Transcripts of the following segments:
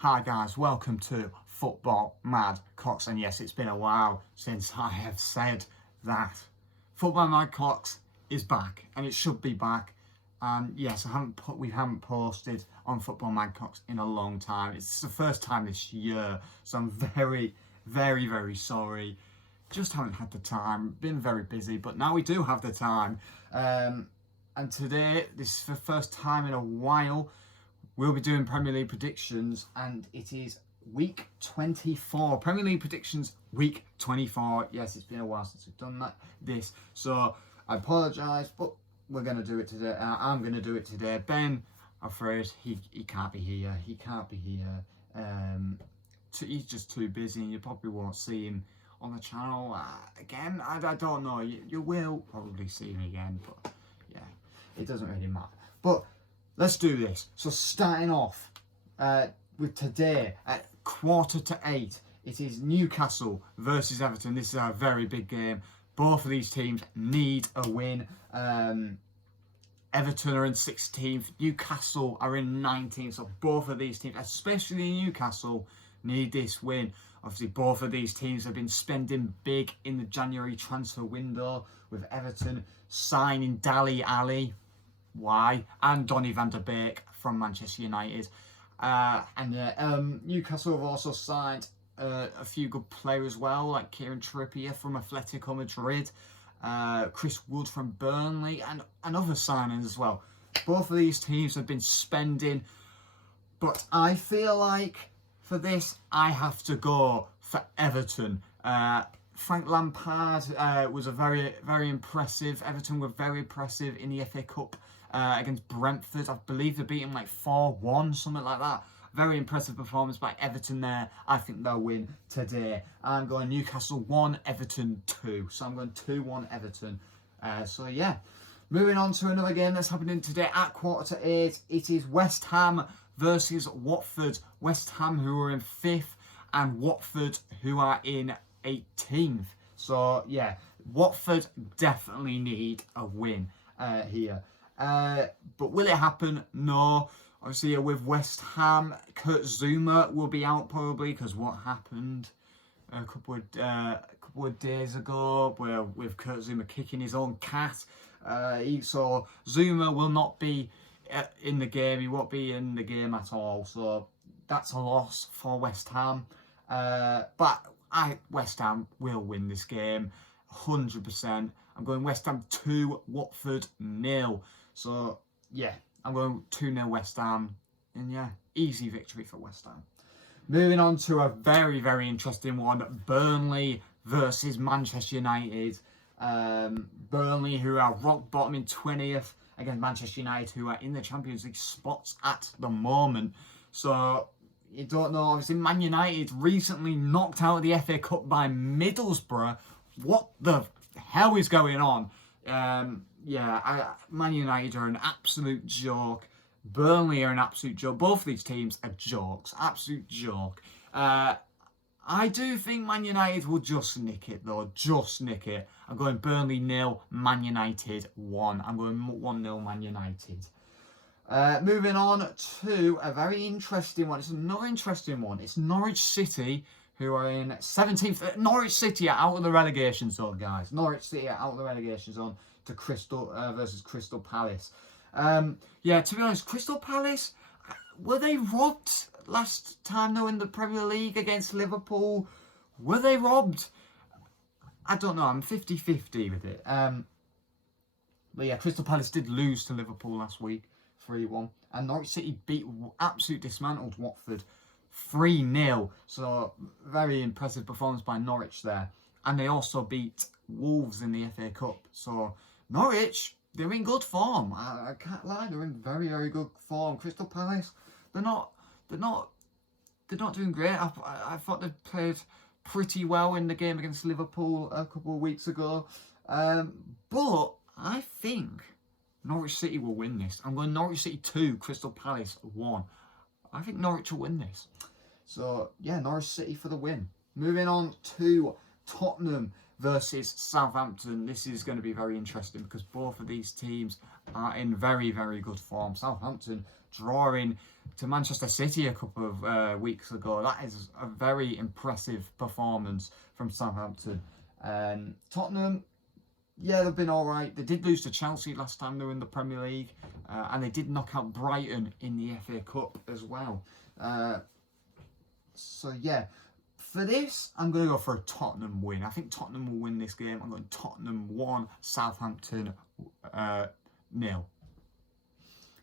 Hi guys, welcome to Football Mad Cox, and yes, it's been a while since I have said that. Football Mad Cox is back, and it should be back. And yes, we haven't posted on Football Mad Cox in a long time. It's the first time this year, so I'm very, very sorry. Just haven't had the time. Been very busy, but now we do have the time. And today, this is the first time in a while. We'll be doing Premier League predictions, and it is week 24. Premier League predictions, week 24. Yes, it's been a while since we've done this, so I apologise, but we're going to do it today. I'm going to do it today. Ben, I'm afraid he can't be here. He can't be here. He's just too busy, and you probably won't see him on the channel again. I don't know. You will probably see him again, but yeah, it doesn't really matter. But let's do this. So starting off with today at 7:45, it is Newcastle versus Everton. This is a very big game. Both of these teams need a win. Everton are in 16th. Newcastle are in 19th. So both of these teams, especially Newcastle, need this win. Obviously, both of these teams have been spending big in the January transfer window, with Everton signing Dali Ali. Why? And Donny van der Beek from Manchester United. Newcastle have also signed a few good players as well, like Kieran Trippier from Atletico Madrid, Chris Wood from Burnley, and other signings as well. Both of these teams have been spending, but I feel like for this, I have to go for Everton. Frank Lampard was a very impressive. Everton were very impressive in the FA Cup against Brentford. I believe they beat him like 4-1, something like that. Very impressive performance by Everton there. I think they'll win today. I'm going Newcastle 1, Everton 2. So I'm going 2-1 Everton. So yeah, moving on to another game that's happening today at 7:45. It is West Ham versus Watford. West Ham, who are in 5th, and Watford, who are in 18th. So yeah, Watford definitely need a win here. But will it happen? No. Obviously, with West Ham, Kurt Zouma will be out probably, because what happened a couple of days ago, where with Kurt Zouma kicking his own cat. So Zouma will not be in the game. He won't be in the game at all. So that's a loss for West Ham. But West Ham will win this game, 100%. I'm going West Ham 2, Watford 0. So yeah, I'm going 2-0 West Ham, and yeah, easy victory for West Ham. Moving on to a very interesting one: Burnley versus Manchester United. Burnley, who are rock bottom in 20th, against Manchester United, who are in the Champions League spots at the moment. So you don't know, obviously Man United recently knocked out of the FA Cup by Middlesbrough. What the hell is going on? Man United are an absolute joke. Burnley are an absolute joke. Both of these teams are jokes. Absolute joke. I do think Man United will just nick it though. Just nick it. I'm going Burnley 0, Man United 1. I'm going 1-0 Man United. Moving on to a very interesting one. It's another interesting one. It's Norwich City, who are in 17th. Norwich City are out of the relegation zone, guys. Norwich City are out of the relegation zone to versus Crystal Palace. Yeah, to be honest, Crystal Palace, were they robbed last time they were in the Premier League against Liverpool? Were they robbed? I don't know. I'm 50-50 with it. But yeah, Crystal Palace did lose to Liverpool last week, 3-1. And Norwich City absolutely dismantled Watford 3-0. So very impressive performance by Norwich there. And they also beat Wolves in the FA Cup. So Norwich, they're in good form. I can't lie, they're in very good form. Crystal Palace, they're not doing great. I thought they played pretty well in the game against Liverpool a couple of weeks ago. But I think Norwich City will win this. I'm going Norwich City 2, Crystal Palace 1. I think Norwich will win this. So yeah, Norwich City for the win. Moving on to Tottenham versus Southampton. This is going to be very interesting because both of these teams are in very, very good form. Southampton drawing to Manchester City a couple of weeks ago. That is a very impressive performance from Southampton. Tottenham, yeah, they've been all right. They did lose to Chelsea last time they were in the Premier League, and they did knock out Brighton in the FA Cup as well. So yeah, for this, I'm going to go for a Tottenham win. I think Tottenham will win this game. I'm going Tottenham 1, Southampton 0.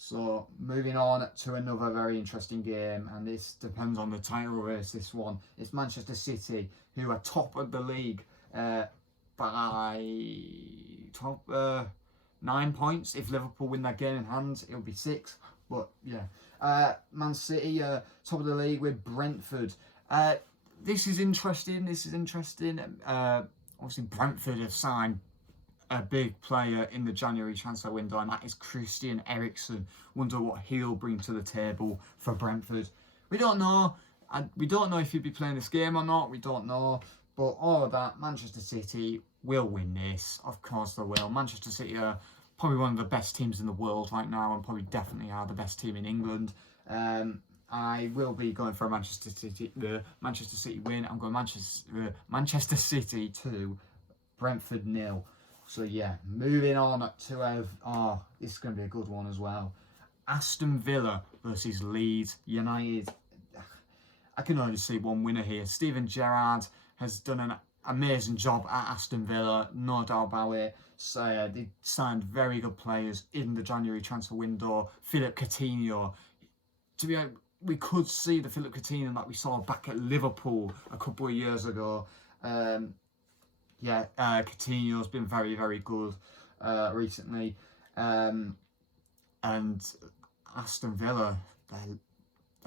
So moving on to another very interesting game, and this depends on the title race. This one, it's Manchester City, who are top of the league by 9 points. If Liverpool win that game in hand, it'll be 6. But yeah, Man City top of the league with Brentford. This is interesting. Obviously, Brentford have signed a big player in the January transfer window, and that is Christian Eriksen. Wonder what he'll bring to the table for Brentford. We don't know. We don't know if he'll be playing this game or not. We don't know. But all of that, Manchester City will win this. Of course they will. Manchester City are probably one of the best teams in the world right now, and probably definitely are the best team in England. I will be going for a Manchester City win. I'm going Manchester City 2, Brentford 0. So yeah, moving on to this is going to be a good one as well. Aston Villa versus Leeds United. I can only see one winner here. Steven Gerrard has done an amazing job at Aston Villa, no doubt about it. So they signed very good players in the January transfer window. Philip Coutinho. To be honest, we could see the Philip Coutinho that we saw back at Liverpool a couple of years ago. Coutinho's been very, very good recently. And Aston Villa, they're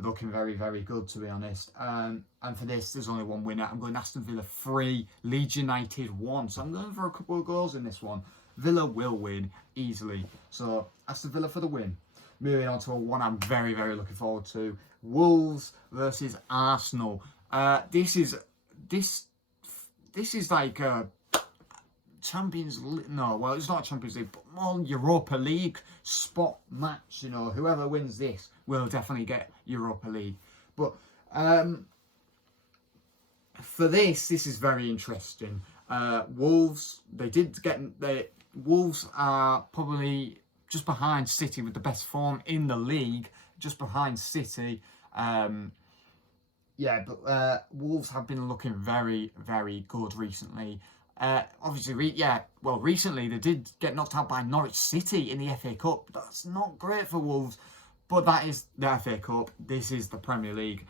looking very, very good, to be honest. And for this, there's only one winner. I'm going Aston Villa 3, Leeds United 1. So I'm going for a couple of goals in this one. Villa will win easily. So Aston Villa for the win. Moving on to one I'm very, very looking forward to. Wolves versus Arsenal. This is like a Champions League. No, well, it's not a Champions League, but more Europa League spot match. You know, whoever wins this will definitely get Europa League. But for this is very interesting. Wolves, Wolves are probably just behind City with the best form in the league, just behind City. Wolves have been looking very, very good recently. Recently they did get knocked out by Norwich City in the FA Cup. That's not great for Wolves, but that is the FA Cup. This is the Premier League.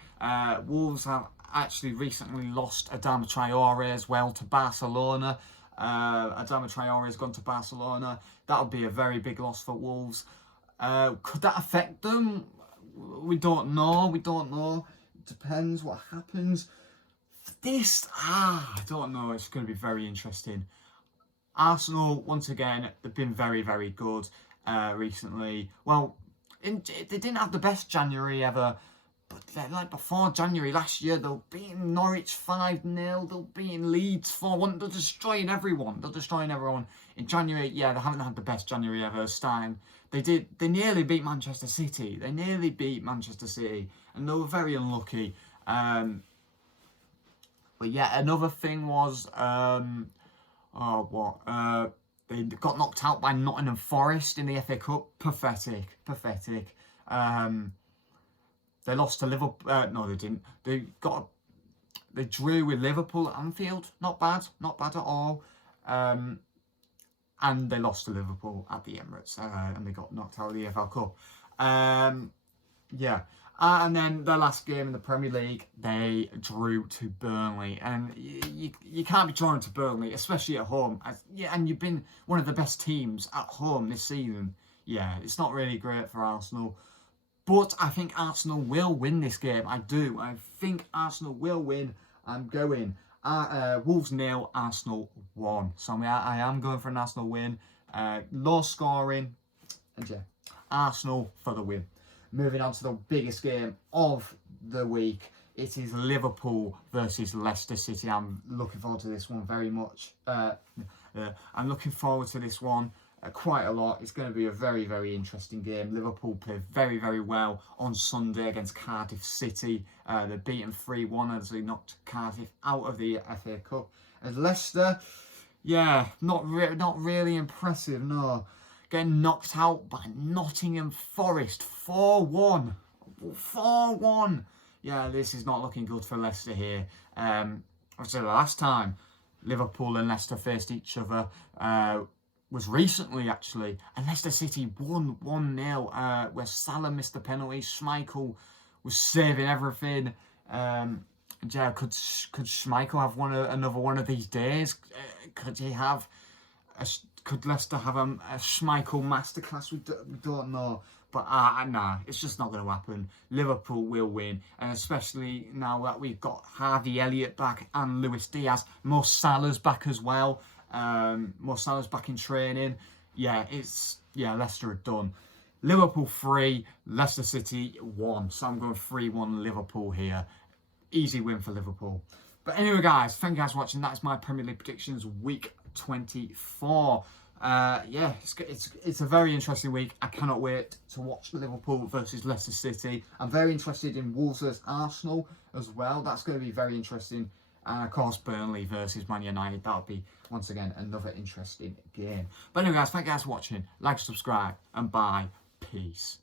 Wolves have actually recently lost Adama Traore as well to Barcelona. Adama Traore has gone to Barcelona. That'll be a very big loss for Wolves. Could that affect them? We don't know. It depends what happens. I don't know. It's going to be very interesting. Arsenal, once again, they've been very, very good recently. Well, they didn't have the best January ever, but like before January last year, they'll beat Norwich 5-0. They'll beat Leeds 4-1. They're destroying everyone. In January, they haven't had the best January ever starting. They nearly beat Manchester City. And they were very unlucky. But yeah, another thing was, they got knocked out by Nottingham Forest in the FA Cup. Pathetic. They lost to Liverpool. No, they didn't. They drew with Liverpool at Anfield. Not bad at all. And they lost to Liverpool at the Emirates, and they got knocked out of the FA Cup. And then their last game in the Premier League, they drew to Burnley. And you can't be drawing to Burnley, especially at home. And you've been one of the best teams at home this season. Yeah, it's not really great for Arsenal. But I think Arsenal will win this game. I do. I think Arsenal will win. I'm going Wolves 0, Arsenal 1. So I am going for an Arsenal win. Low scoring. And Arsenal for the win. Moving on to the biggest game of the week. It is Liverpool versus Leicester City. I'm looking forward to this one very much. I'm looking forward to this one quite a lot. It's going to be a very, very interesting game. Liverpool played very, very well on Sunday against Cardiff City. They're beaten 3-1 as they knocked Cardiff out of the FA Cup. As Leicester, yeah, not really impressive, no. Getting knocked out by Nottingham Forest 4-1. 4-1. Yeah, this is not looking good for Leicester here. Obviously, the last time Liverpool and Leicester faced each other was recently, actually, and Leicester City won 1-0, where Salah missed the penalty. Schmeichel was saving everything. Yeah, could Schmeichel have another one of these days? Could Leicester have a Schmeichel masterclass? We don't know. But nah, it's just not going to happen. Liverpool will win. And especially now that we've got Harvey Elliott back and Luis Diaz. Mo Salah's back as well. Mo Salah's back in training. Yeah, Leicester are done. Liverpool 3, Leicester City 1. So I'm going 3-1 Liverpool here. Easy win for Liverpool. But anyway, guys, thank you guys for watching. That's my Premier League predictions week 24. Yeah, it's a very interesting week. I cannot wait to watch Liverpool versus Leicester City. I'm very interested in Wolves versus Arsenal as well. That's going to be very interesting. And of course, Burnley versus Man United. That'll be, once again, another interesting game. But anyway, guys, thank you guys for watching. Like, subscribe, and bye. Peace.